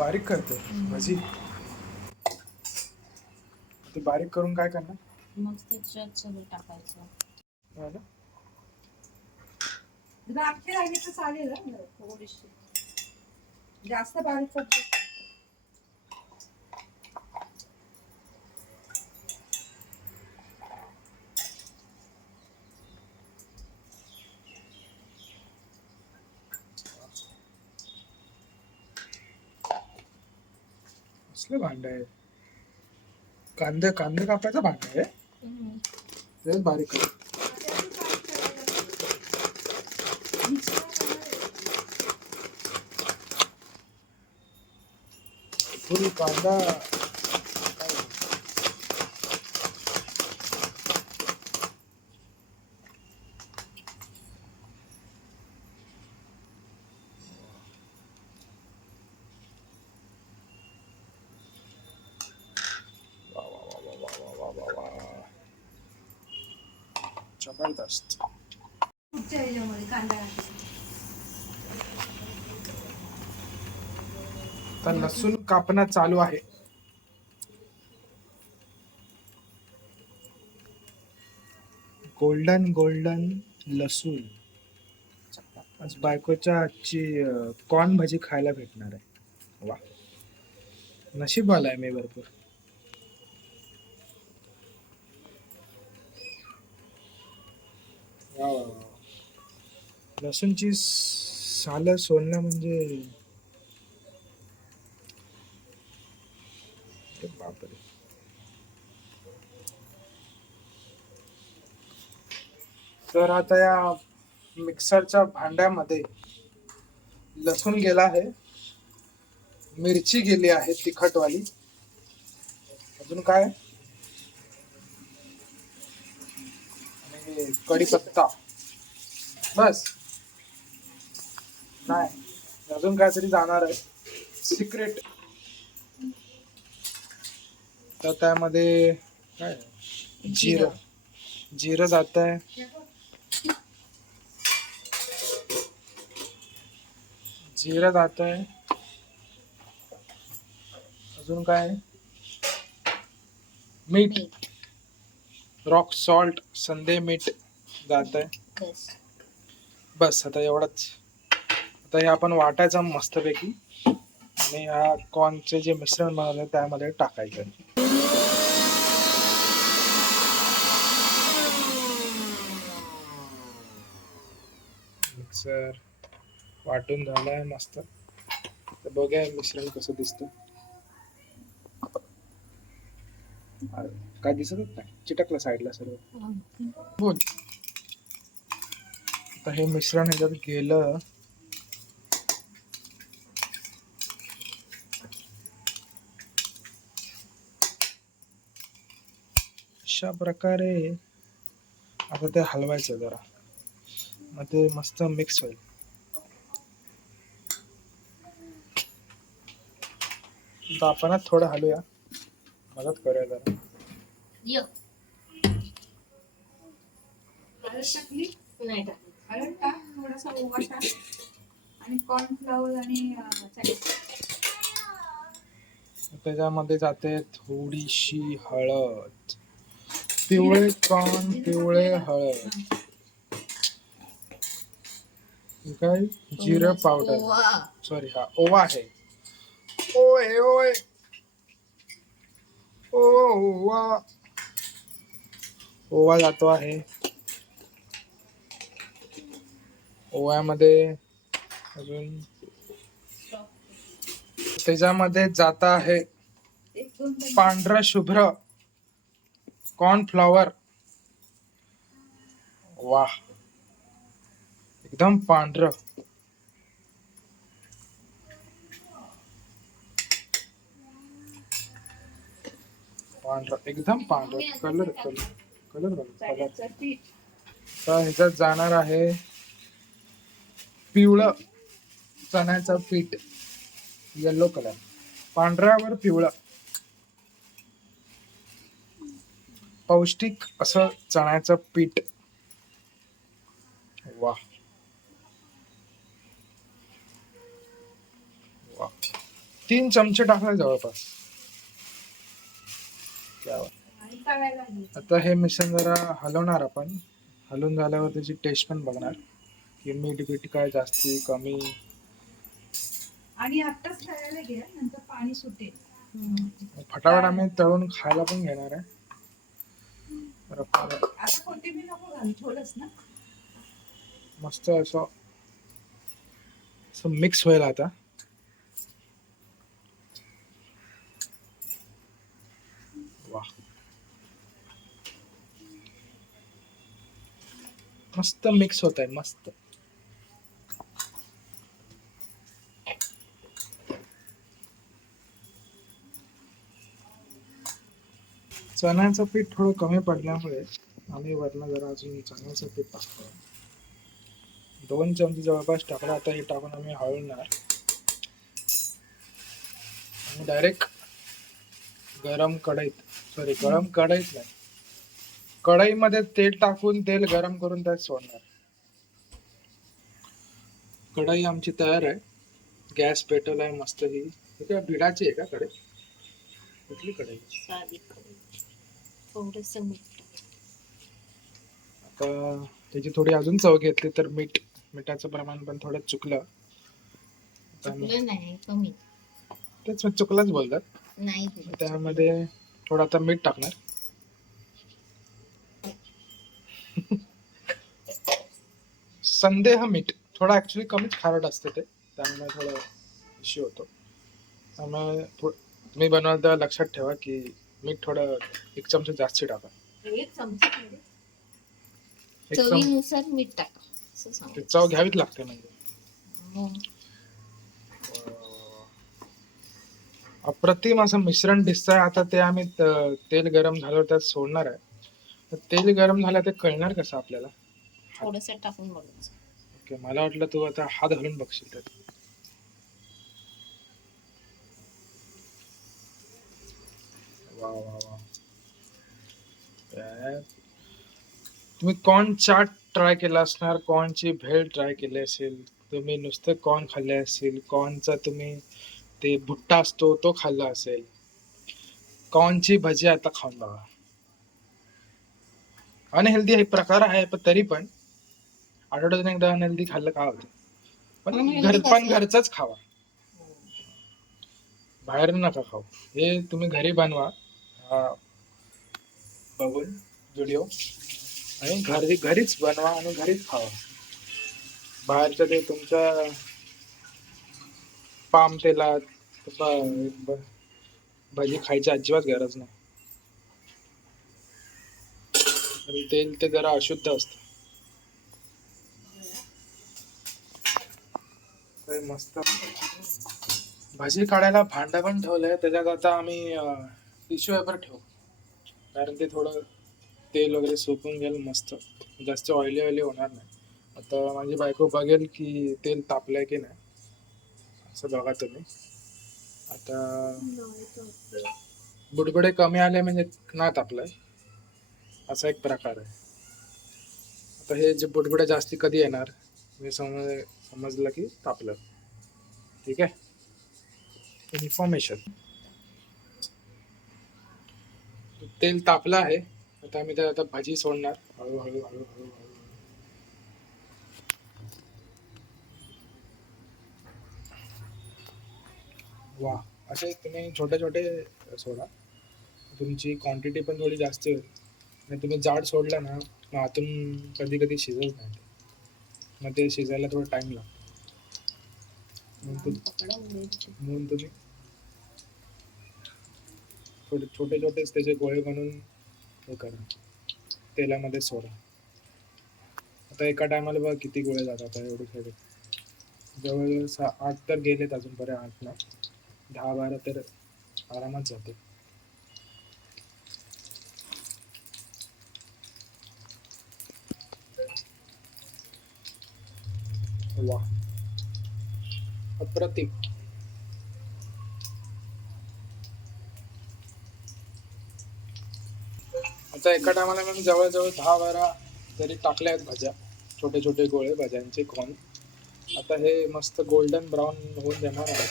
बारीक करते भाजी. ते बारीक करून काय करणार? मग त्याच्यात सगळं टाकायचं. द्राक्षे लागली तर चालेल ना थोडीशी. जास्त बारीक करते. कसलं भांड आहे? कांदे कापायचं भांड आहे. तेच बारीक कर. फुल कांदा. जबरदस्त. पुढच्या ह्याच्यामध्ये कांदा घालायचा. तर लसूण कापणं चालू आहे. गोल्डन लसूण. आज बायकोच्या आजची कॉर्न भाजी खायला भेटणार आहे. वा, नशीब आलाय मी भरपूर. वा वा वा. लसूणची सालं सोलणं म्हणजे बापरे. तर आता या मिक्सरच्या भांड्यामध्ये लसूण गेला आहे, मिरची गेली आहे तिखटवाली, अजून काय आणि कढीपत्ता, बस. नाही, अजून काहीतरी जाणार आहे सिक्रेट. तर त्यामध्ये काय जिरं जात आहे, अजून काय, मीठ, रॉक सॉल्ट, संदे मीठ जात आहे. बस आता एवढंच. आता हे आपण वाटायचं मस्तपैकी आणि ह्या कॉर्नचे जे मिश्रण बनवलं त्यामध्ये टाकायचं. मिक्सर वाटून झालाय मस्त. तर बघूया मिश्रण कसं दिसतं. काय दिसत नाही, चिटकलं साईडला सर्व. बोल. आता हे मिश्रण ह्याच्यात गेलं. अशा प्रकारे आता ते हलवायचं जरा, मग ते मस्त मिक्स होईल. आता आपण थोडं हलूया, मदत करूया जरा. हळद टाकली नाही टाकली. हळद टाक, थोडासा ओवा टाक आणि कॉर्नफ्लॉवर आणि त्याच्यामध्ये जाते थोडीशी हळद, पिवळे कॉर्न, पिवळे हळद, काय जिरं पावडर, सॉरी हा ओवा आहे. ओय ओय ओवा, ओवा जातो आहे. ओव्यामध्ये अजून त्याच्यामध्ये जात आहे पांढरा शुभ्र कॉर्नफ्लॉवर. वाह, एकदम पांढरं. एकदम पांढरं कलर. तर ह्याच्यात जाणार आहे पिवळं चण्याचं पीठ, येलो कलर, पांढऱ्यावर पिवळं, पौष्टिक असं चण्याचं पीठ. वाह वाह. 3 चमचे टाकले जवळपास. क्या बात. आणि तळायला घ्यायचं. आता हे मिश्रण जरा हलवणार आपण. हलवून झाल्यावर त्याची टेस्ट पण बघणार की मीठ बीठ काय जास्ती कमी. आणि आत्ताच तळायला घ्या, नंतर पाणी सुटेल. फटाफट आम्ही तळून खायला पण घेणार आहे. तर आपण आता कोथिंबीर नको घालू, थोडंच ना. मस्त असं मिक्स होईल आता. वा, मस्त मिक्स होत आहे. मस्त. चण्याचं पीठ थोडं कमी पडल्यामुळे आम्ही वरण जरा अजून चण्याचं पीठ टाकतो. 2 चमचे जवळपास टाकला. आता हे टाकून आम्ही हळवणार आणि डायरेक्ट गरम कढईत नाही, कढईमध्ये तेल टाकून तेल गरम करून त्यात सोडणार. कढई आमची तयार आहे. गॅस पेटवला आहे मस्त. ही काय भिडाची आहे का कढई? कुठली कढई? साधी कढई. थोडंसं मीठ. आता त्याची थोडी अजून चव घेतली तर मिठाचं प्रमाण पण थोडं चुकलं. चुकलं नाही, कमी. तेच चुकलंच बोलतात. नाही, त्यामध्ये थोडं आता मीठ टाकणार. संदेह मीठ थोडं ऍक्च्युली कमीच खारट असते ते, त्यामुळे थोडं इश्यू होतो. त्यामुळे तुम्ही बनवाल तर लक्षात ठेवा की मीठ थोडं 1 चमचा जास्त टाका. 1 चमचा. एक चमचा चवीनुसार मीठ टाका, असं सांग. चव घ्यावीच लागते म्हणजे. हो. अप्रतिम असं मिश्रण दिसतंय. आता ते आम्ही तेल गरम झाल्यावर त्यात सोडणार आहे. तर तेल गरम झालं ते कळणार कसं आपल्याला? थोडंसं टाकून बघायचं. ओके, मला वाटलं तू आता हात घालून बघशील तर. वा वा वा. तुम्ही कॉर्न चाट ट्राय केला असणार, कॉर्नची भेळ ट्राय केली असेल, तुम्ही नुसतं कॉर्न खाल्ले असेल, कॉर्नचा तुम्ही ते भुट्टा असतो तो खाल्ला असेल, कॉर्नची भजी आता खाऊन बघा. अनहेल्दी हे प्रकार आहे, पण तरी पण आठवड्यातून एकदा अनहेल्दी खाल्लं का होतं. पण घरचंच खावा, बाहेर नका खाऊ. हे तुम्ही घरी बनवा बघून व्हिडिओ, आणि घरीच बनवा आणि घरीच खावा. बाहेरचं ते तुमच्या पाम तेलात भाजी खायची अजिबात गरज नाही. आणि तेल ते जरा अशुद्ध असतं. मस्त भाजी काढायला भांडं पण ठेवलंय. त्याच्यात आता आम्ही टिश्यू पेपर ठेवू, कारण ते थोडं तेल वगैरे सुकून गेलं मस्त, जास्त ऑइली होणार नाही. आता माझी बायको बघेल की तेल तापलंय की नाही, असं बघा तुम्ही. आता बुडबुडे कमी आले म्हणजे नाही तापलंय, असा एक प्रकार आहे. आता हे जे बुडबुडे जास्ती कधी येणार, मी समजलं की तापलं. ठीक आहे, इन्फॉर्मेशन. तेल तापलं आहे. आता आम्ही त्यात आता भाजी सोडणार हळूहळू हळूहळू हळूहळू. वा, असे तुम्ही छोटे छोटे सोडा, तुमची क्वांटिटी पण थोडी जास्त होईल. आणि तुम्ही जाड सोडलं ना, मग आतून कधी कधी शिजत नाही, मग ते शिजायला थोडा टाइम लागतो. म्हणून तुम्ही थोडे छोटे छोटेच त्याचे गोळे बनवून हे करा, तेलामध्ये सोडा. आता एका टायमाला बघा किती गोळे जातात. एवढे थोडे जवळजवळ 8 तर गेलेत अजूनपर्यंत. 8 ना 10-12 तर आरामात जाते. वा, अप्रतिम. आता एका टायमाला मी जवळजवळ 10-12 तरी टाकल्या आहेत भाज्या, छोटे छोटे गोळे भाज्यांचे कॉर्न. आता हे मस्त गोल्डन ब्राऊन होऊन देणार आहे.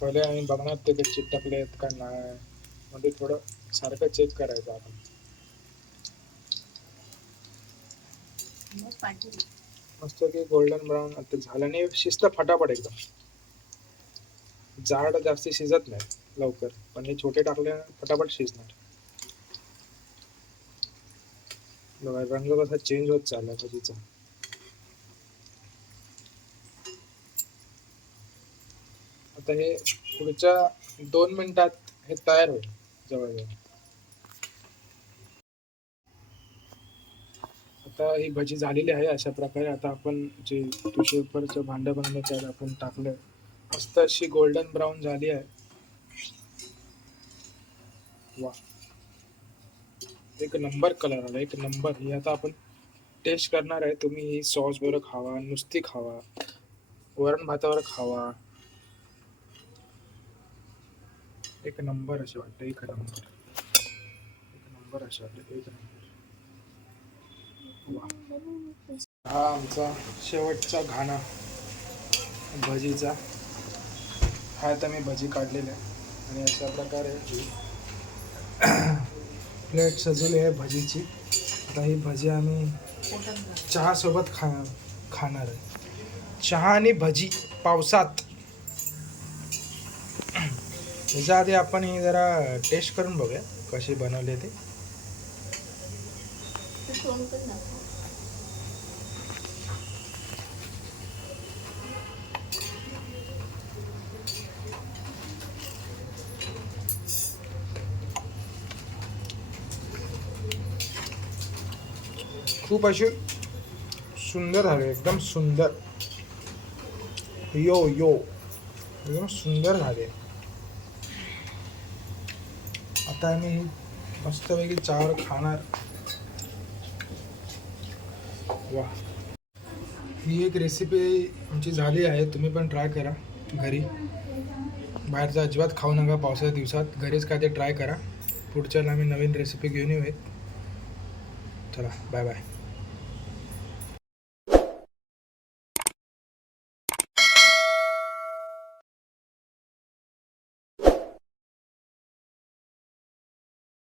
पहिले आम्ही बघणार ते चिटकलेत का नाही, म्हणजे थोडं सारखं चेक करायचं आपण. मग पाठी मस्त की गोल्डन ब्राऊन आता झालं आणि शिजत फटाफट एकदम. जाड जास्ती शिजत नाही लवकर, पण हे छोटे टाकले फटाफट शिजणार. बघा रंग कसा चेंज होत चालला भाजीचा. आता हे पुढच्या 2 मिनिटात हे तयार होईल जवळजवळ. आता ही भजी झालेली आहे अशा प्रकारे. आता आपण जे टिश्यूपेपरचं भांडं बनवलं त्यात आपण टाकलं. मस्त अशी गोल्डन ब्राऊन झाली आहे. वा, एक नंबर कलर आला, एक नंबर. ही आता आपण टेस्ट करणार आहे. तुम्ही ही सॉस बरोबर खावा, नुसती खावा, वरण भातावर खावा, एक नंबर असे वाटतं. एक नंबर, एक नंबर असे वाटतं, एक नंबर. वा, हा आमचा शेवटचा घाणा भजीचा. हा आता मी भजी काढलेला आहे आणि अशा प्रकारे प्लेट सजवली आहे भजीची. आता ही भजी आम्ही चहासोबत खाणार आहे. चहा आणि भजी पावसात. त्याच्या आधी आपण ही जरा टेस्ट करून बघूया कशी बनवली ते. तोंड पण दाखव. खूप अशी सुंदर झाली, एकदम सुंदर. यो यो एकदम सुंदर झाले. आता आम्ही मस्तपैकी चहावर खाणार. वा, ही एक रेसिपी आमची झाली आहे. तुम्ही पण ट्राय करा घरी. बाहेरचं अजिबात खाऊ नका पावसाच्या दिवसात. घरीच काय ते ट्राय करा. पुढच्याला आम्ही नवीन रेसिपी घेऊन येऊयात. चला बाय बाय.